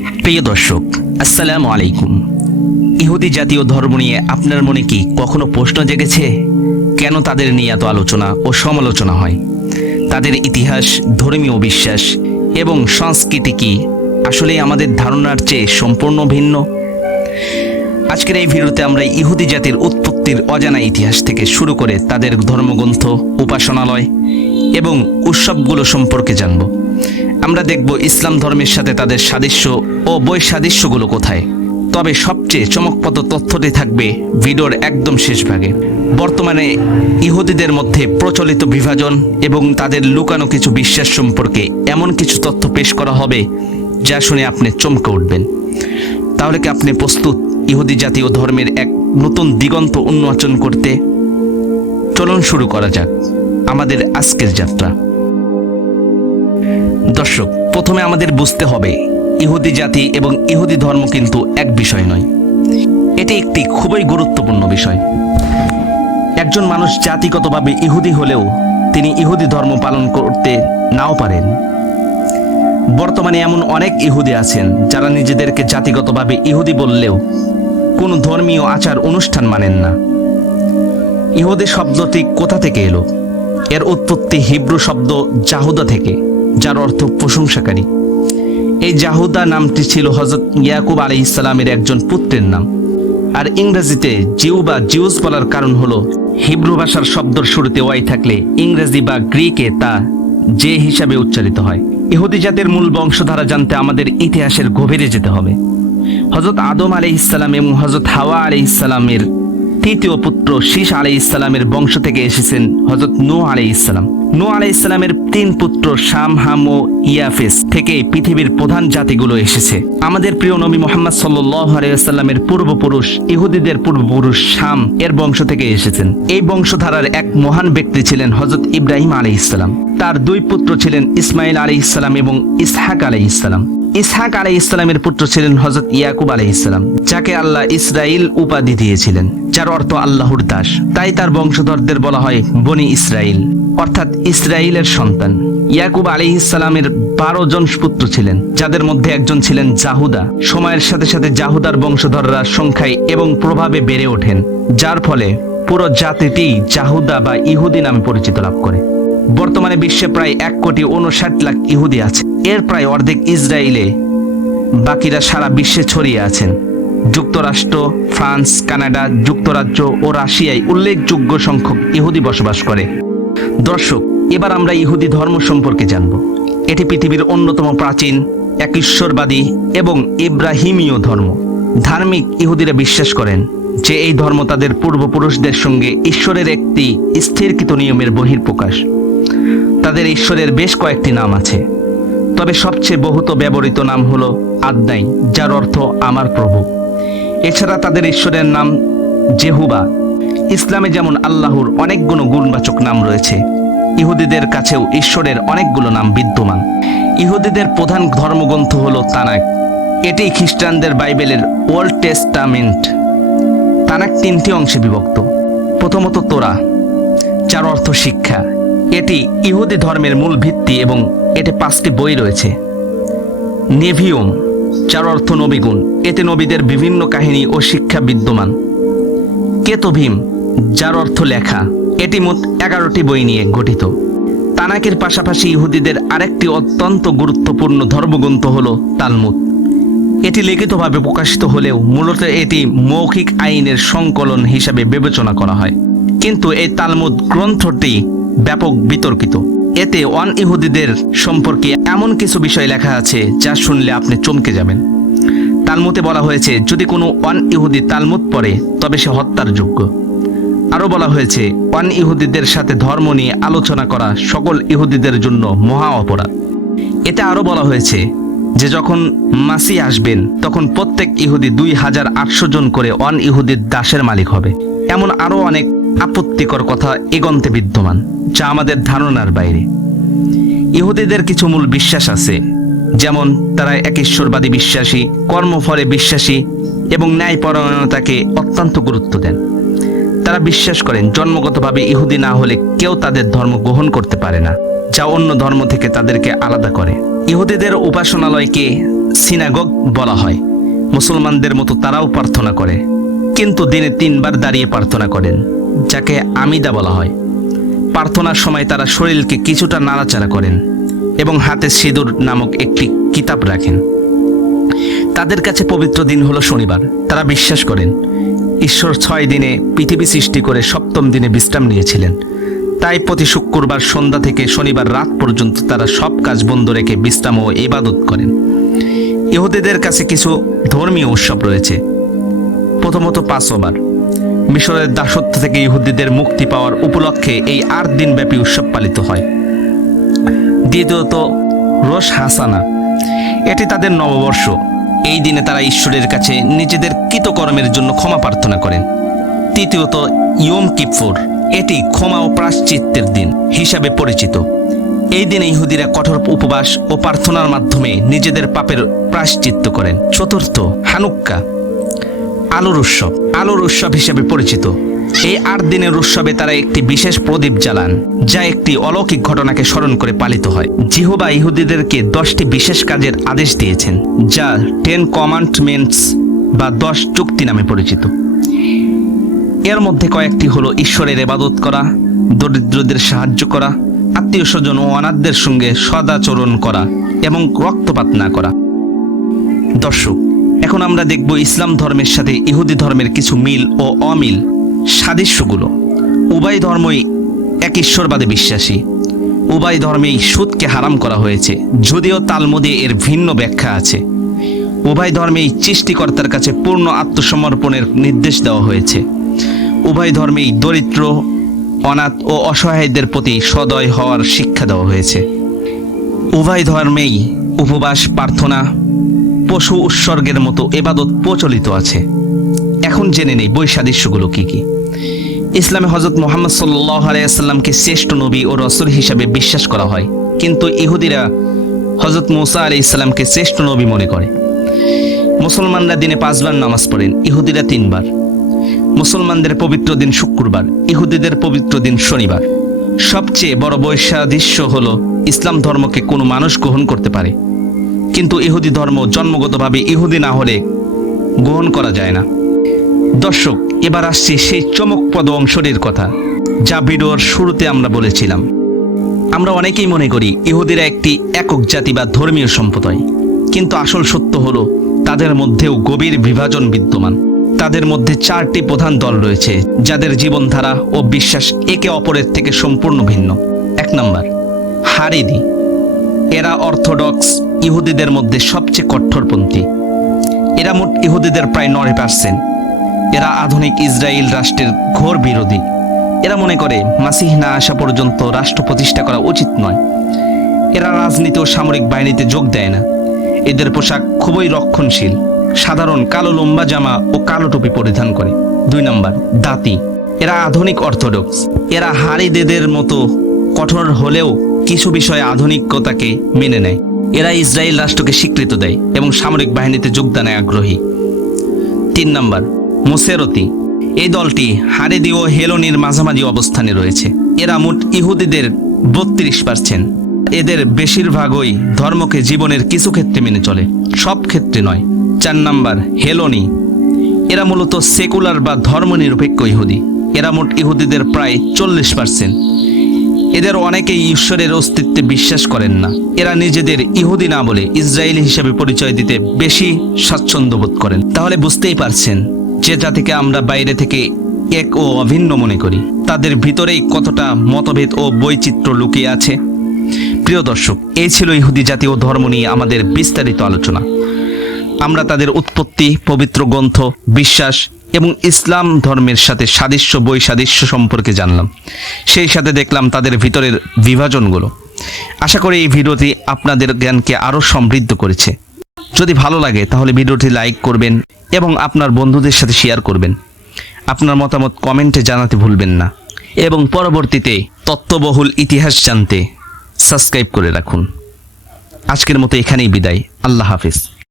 প্রিয় দর্শক, আসসালামু আলাইকুম। ইহুদি জাতীয় ধর্ম নিয়ে আপনার মনে কি কখনো প্রশ্ন জেগেছে? কেন তাদের নিয়ে এত আলোচনা ও সমালোচনা হয়? তাদের ইতিহাস, ধর্মীয় বিশ্বাস এবং সংস্কৃতি কি আসলে আমাদের ধারণার চেয়ে সম্পূর্ণ ভিন্ন? আজকের এই ভিডিওতে আমরা ইহুদি জাতির উৎপত্তির অজানা ইতিহাস থেকে শুরু করে তাদের ধর্মগ্রন্থ, উপাসনালয় এবং উৎসবগুলো সম্পর্কে জানব। আমরা দেখব ইসলাম ধর্মের সাথে তাদের সাদৃশ্য ও বৈসাদৃশ্যগুলো কোথায়। তবে সবচেয়ে চমকপ্রদ তথ্যটি থাকবে ভিডিওর একদম শেষ ভাগে। বর্তমানে ইহুদিদের মধ্যে প্রচলিত বিভাজন এবং তাদের লুকানো কিছু বিশ্বাস সম্পর্কে এমন কিছু তথ্য পেশ করা হবে যা শুনে আপনি চমকে উঠবেন। তাহলে কি আপনি প্রস্তুত ইহুদি জাতীয় ধর্মের এক নতুন দিগন্ত উন্মোচন করতে? চলুন শুরু করা যাক। আমাদের আজকের যাত্রা। দর্শক, প্রথমে আমাদের বুঝতে হবে, ইহুদি জাতি এবং ইহুদি ধর্ম কিন্তু এক বিষয় নয়। এটি একটি খুবই গুরুত্বপূর্ণ বিষয়। একজন মানুষ জাতিগতভাবে ইহুদি হলেও তিনি ইহুদি ধর্ম পালন করতে নাও পারেন। বর্তমানে এমন অনেক ইহুদি আছেন যারা নিজেদেরকে জাতিগতভাবে ইহুদি বললেও কোনো ধর্মীয় আচার অনুষ্ঠান মানেন না। ইহুদি শব্দটি কোথা থেকে এলো? এর উৎপত্তি হিব্রু শব্দ জাহুদা থেকে। যার অর্থ প্রশংসাকারী। এই জাহুদা নামটি ছিল হজরত ইয়াকুব আলী ইসলামের একজন পুত্রের নাম। আর ইংরেজিতে জিউ বা জিউস বলার কারণ হলো, হিব্রু ভাষার শব্দর শুরুতে ওয়াই থাকলে ইংরেজি বা গ্রিকে তা যে হিসাবে উচ্চারিত হয়। ইহুদি জাতের মূল বংশধারা জানতে আমাদের ইতিহাসের গভীরে যেতে হবে। হজরত আদম আলী ইসলাম এবং হজরত হাওয়া আলী ইসলামের তৃতীয় পুত্র শীষ আলী ইসলামের বংশ থেকে এসেছেন হজরত নূ আলী ইসলাম নূ আলী ইসলামের তিন পুত্র শাম হাম ও ইয়াফেস থেকে পৃথিবীর প্রধান জাতিগুলো এসেছে। আমাদের প্রিয় নবী মোহাম্মদ সাল্লামের পূর্বপুরুষ, ইহুদিদের পূর্বপুরুষ শাম এর বংশ থেকে এসেছেন। এই বংশধারার এক মহান ব্যক্তি ছিলেন হজরত ইব্রাহিম আলী ইসলাম তার দুই পুত্র ছিলেন ইসমাইল আলী ইসলাম এবং ইসহাক আলী ইসলাম ইসহাক আলাই ইসলামের পুত্র ছিলেন হজরত ইয়াকুব আলাই ইসলাম যাকে আল্লাহ ইসরাইল উপাধি দিয়েছিলেন, যার অর্থ আল্লাহর দাস। তাই তার বংশধরদের বলা হয় বনি ইসরাইল অর্থাৎ ইসরাইলের সন্তান। ইয়াকুব আলী ইসলামের বারো জন পুত্র ছিলেন, যাদের মধ্যে একজন ছিলেন জাহুদা। সময়ের সাথে সাথে জাহুদার বংশধররা সংখ্যায় এবং প্রভাবে বেড়ে ওঠেন, যার ফলে পুরো জাতিটি জাহুদা বা ইহুদি নামে পরিচিত লাভ করে। বর্তমানে বিশ্বে প্রায় এক কোটি উনষাট লাখ ইহুদি আছে। এর প্রায় অর্ধেক ইসরায়েলে, বাকিরা সারা বিশ্বে ছড়িয়ে আছেন। যুক্তরাষ্ট্র, ফ্রান্স, কানাডা, যুক্তরাজ্য ও রাশিয়ায় উল্লেখযোগ্য সংখ্যক ইহুদি বসবাস করে। দর্শক, এবার আমরা ইহুদি ধর্ম সম্পর্কে জানব। এটি পৃথিবীর অন্যতম প্রাচীন, এক ঈশ্বরবাদী এবং ইব্রাহিমীয় ধর্ম। ধার্মিক ইহুদিরা বিশ্বাস করেন যে এই ধর্ম তাদের পূর্বপুরুষদের সঙ্গে ঈশ্বরের একটি স্থিরকৃত নিয়মের বহির্প্রকাশ তাদের ঈশ্বরের বেশ কয়েকটি নাম আছে। তবে সবচেয়ে বহুত ব্যবহৃত নাম হলো আদনাই, যার অর্থ আমার প্রভু। এছাড়া তাদের ঈশ্বরের নাম জেহুবা। ইসলামে যেমন আল্লাহর অনেকগুলো গুণবাচক নাম রয়েছে, ইহুদিদের কাছেও ঈশ্বরের অনেকগুলো নাম বিদ্যমান। ইহুদিদের প্রধান ধর্মগ্রন্থ হল তানাক। এটি খ্রিস্টানদের বাইবেলের ওল্ড টেস্টামেন্ট। তানাক তিনটি অংশে বিভক্ত। প্রথমত তোরা, যার অর্থ শিক্ষা। এটি ইহুদি ধর্মের মূল ভিত্তি এবং এতে পাঁচটি বই রয়েছে। নেভিয়ম, যার অর্থ নবীগুণ, এতে নবীদের বিভিন্ন কাহিনী ও শিক্ষা বিদ্যমান। কেতভীম, যার অর্থ লেখা, এটি মোট এগারোটি বই নিয়ে গঠিত। তানাকের পাশাপাশি ইহুদিদের আরেকটি অত্যন্ত গুরুত্বপূর্ণ ধর্মগ্রন্থ হল তালমুদ। এটি লিখিতভাবে প্রকাশিত হলেও মূলত এটি মৌখিক আইনের সংকলন হিসাবে বিবেচনা করা হয়। কিন্তু এই তালমুদ গ্রন্থটি ব্যাপক বিতর্কিত। এতে ওয়ান ইহুদিদের সম্পর্কে এমন কিছু বিষয় লেখা আছে যা শুনলে আপনি চমকে যাবেন। তালমুতে বলা হয়েছে, যদি কোনো ওয়ান ইহুদি তালমুত পড়ে, তবে সে হত্যার যোগ্য। আরও বলা হয়েছে ওয়ান ইহুদিদের সাথে ধর্ম নিয়ে আলোচনা করা সকল ইহুদিদের জন্য মহা অপরাধ। এতে আরও বলা হয়েছে, যে যখন মাসি আসবেন, তখন প্রত্যেক ইহুদি দুই হাজার আটশো জন করে অন ইহুদির দাসের মালিক হবে। এমন আরও অনেক আপত্তিকর কথা এগন্তে বিদ্যমান, যা আমাদের ধারণার বাইরে। ইহুদিদের কিছু মূল বিশ্বাস আছে, যেমন তারা এক ঈশ্বরবাদী বিশ্বাসী, কর্মফলে বিশ্বাসী এবং ন্যায়পরায়ণতাকে অত্যন্ত গুরুত্ব দেন। তারা বিশ্বাস করেন, জন্মগতভাবে ইহুদি না হলে কেউ তাদের ধর্ম গ্রহণ করতে পারে না, যা অন্য ধর্ম থেকে তাদেরকে আলাদা করে। ইহুদিদের উপাসনালয়কে সিনাগগ বলা হয়। মুসলমানদের মতো তারাও প্রার্থনা করে, কিন্তু দিনে তিনবার দাঁড়িয়ে প্রার্থনা করেন। যাকে আমিদা বলা হয়। প্রার্থনার সময় তারা শরীরকে কিছুটা নাড়াচাড়া করেন এবং হাতে সিঁদুর নামক একটি কিতাব রাখেন। তাদের কাছে পবিত্র দিন হলো শনিবার। তারা বিশ্বাস করেন, ঈশ্বর ছয় দিনে পৃথিবী সৃষ্টি করে সপ্তম দিনে বিশ্রাম নিয়েছিলেন। তাই প্রতি শুক্রবার সন্ধ্যা থেকে শনিবার রাত পর্যন্ত তারা সব কাজ বন্ধ রেখে বিশ্রাম ও ইবাদত করেন। ইহুদিদের কাছে কিছু ধর্মীয় উৎসব রয়েছে। প্রথমত পাঁচ ওভার মিশরের দাসত্ব থেকে ইহুদিদের মুক্তি পাওয়ার উপলক্ষে এই আট দিনব্যাপী উৎসব পালিত হয়। দ্বিতীয়ত, রোশ হাসানা। এটি তাদের নববর্ষ। এই দিনে তারা ঈশ্বরের কাছে নিজেদের কৃতকর্মের জন্য ক্ষমা প্রার্থনা করেন। তৃতীয়ত, ইয়ম কিপফুর এটি ক্ষমা ও প্রাশ্চিত্তের দিন হিসাবে পরিচিত। এই দিনে ইহুদিরা কঠোর উপবাস ও প্রার্থনার মাধ্যমে নিজেদের পাপের প্রাশ্চিত্ত করেন। চতুর্থ, হানুক্কা। আলোর উৎসব। আলোর উৎসব হিসেবে পরিচিত। এই আট দিনের উৎসবে তারা একটি বিশেষ প্রদীপ জ্বালান, যা একটি অলৌকিক ঘটনাকে স্মরণ করে পালিত হয়। জিহোবা ইহুদিদেরকে দশটি বিশেষ কাজের আদেশ দিয়েছেন, যা টেন কমান্ডমেন্টস বা দশ চুক্তি নামে পরিচিত। এর মধ্যে কয়েকটি হলো ঈশ্বরের এবাদত করা, দরিদ্রদের সাহায্য করা, আত্মীয় স্বজন ও অনাথদের সঙ্গে সদাচরণ করা এবং রক্তপাত না করা। দর্শক এখন আমরা দেখব ইসলাম ধর্মের সাথে ইহুদি ধর্মের কিছু মিল ও অমিল সাদৃশ্যগুলো। উভয় ধর্মই এক ঈশ্বরবাদে বিশ্বাসী। উভয় ধর্মেই সুদকে হারাম করা হয়েছে, যদিও তালমুদে এর ভিন্ন ব্যাখ্যা আছে। উভয় ধর্মেই সৃষ্টিকর্তার কাছে পূর্ণ আত্মসমর্পণের নির্দেশ দেওয়া হয়েছে। উভয় ধর্মেই দরিদ্র, অনাথ ও অসহায়দের প্রতি সদয় হওয়ার শিক্ষা দেওয়া হয়েছে। উভয় ধর্মেই উপবাস, প্রার্থনা পশু উৎসর্গের মতো এবাদত প্রচলিত আছে। এখন জেনে নেই বৈসাদৃশ্যগুলো কি কি। ইসলামে হজরত মোহাম্মদ সাল্লাহ আলাইসাল্লামকে শ্রেষ্ঠ নবী ও রসুল হিসাবে বিশ্বাস করা হয়। কিন্তু ইহুদিরা হজরত মৌসা আলি ইসলামকে শ্রেষ্ঠ নবী মনে করে। মুসলমানরা দিনে পাঁচবার নামাজ পড়েন, ইহুদিরা তিনবার। মুসলমানদের পবিত্র দিন শুক্রবার, ইহুদিদের পবিত্র দিন শনিবার। সবচেয়ে বড় বৈসাদৃশ্য হল ইসলাম ধর্মকে কোনো মানুষ গ্রহণ করতে পারে। কিন্তু ইহুদি ধর্ম জন্মগতভাবে ইহুদি না হলে গ্রহণ করা যায় না। দর্শক, এবার আসছে সেই চমকপ্রদ অংশটির কথা, যা ভিডিওর শুরুতে আমরা বলেছিলাম। আমরা অনেকেই মনে করি ইহুদিরা একটি একক জাতি বা ধর্মীয় সম্প্রদায়, কিন্তু আসল সত্য হলো তাদের মধ্যেও গভীর বিভাজন বিদ্যমান। তাদের মধ্যে চারটি প্রধান দল রয়েছে, যাদের জীবনধারা ও বিশ্বাস একে অপরের থেকে সম্পূর্ণ ভিন্ন। এক নম্বর, হারিদি। এরা অর্থোডক্স, ইহুদিদের মধ্যে সবচেয়ে কঠোরপন্থী। এরা মোট ইহুদিদের প্রায় নয় পার্সেন্ট এরা আধুনিক ইসরায়েল রাষ্ট্রের ঘোর বিরোধী। এরা মনে করে মাসিহ না আসা পর্যন্ত রাষ্ট্র প্রতিষ্ঠা করা উচিত নয়। এরা রাজনীতি ও সামরিক বাহিনীতে যোগ দেয় না। এদের পোশাক খুবই রক্ষণশীল, সাধারণ কালো লম্বা জামা ও কালো টুপি পরিধান করে। দুই নম্বর, দাতি। এরা আধুনিক অর্থোডক্স। এরা হারিদেদের মতো কঠোর হলেও কিছু বিষয়ে আধুনিকতাকে মেনে নেয়। এরা ইসরায়েল রাষ্ট্রকে স্বীকৃত দেয় এবং সামরিক বাহিনীতে যোগদানে আগ্রহী। তিন নম্বর মুসেরতি এই দলটি হারেদি ও হেলোনির মাঝামাঝি অবস্থানে রয়েছে। এরা মোট ইহুদিদের বত্রিশ পার্সেন্ট। এদের বেশিরভাগই ধর্মকে জীবনের কিছু ক্ষেত্রে মেনে চলে, সব ক্ষেত্রে নয়। চার নাম্বার, হেলোনি। এরা মূলত সেকুলার বা ধর্মনিরপেক্ষ ইহুদি। এরা মোট ইহুদিদের প্রায় চল্লিশ পার্সেন্ট। এদের অনেকেই ঈশ্বরের অস্তিত্বে বিশ্বাস করেন না। এরা নিজেদের ইহুদি না বলে ইসরায়েলি হিসেবে পরিচয় দিতে বেশি স্বাচ্ছন্দ্য বোধ করেন। তাহলে বুঝতেই পারছেন যে জাতিকে আমরা বাইরে থেকে এক ও অভিন্ন মনে করি। তাদের ভিতরেই কতটা মতভেদ ও বৈচিত্র্য লুকিয়ে আছে? প্রিয় দর্শক এই ছিল ইহুদি জাতি ও ধর্ম নিয়ে আমাদের বিস্তারিত আলোচনা। আমরা তাদের উৎপত্তি, পবিত্র গ্রন্থ, বিশ্বাস এবং ইসলাম ধর্মের সাথে সাদৃশ্য বৈসাদৃশ্য সম্পর্কে জানলাম। সেই সাথে দেখলাম তাদের ভিতরের বিভাজনগুলো। আশা করি এই ভিডিওটি আপনাদের জ্ঞানকে আরও সমৃদ্ধ করেছে। যদি ভালো লাগে, তাহলে ভিডিওটি লাইক করবেন এবং আপনার বন্ধুদের সাথে শেয়ার করবেন। আপনার মতামত কমেন্টে জানাতে ভুলবেন না। এবং পরবর্তীতে তত্ত্ববহুল ইতিহাস জানতে সাবস্ক্রাইব করে রাখুন। আজকের মতো এখানেই বিদায়। আল্লাহ হাফিজ।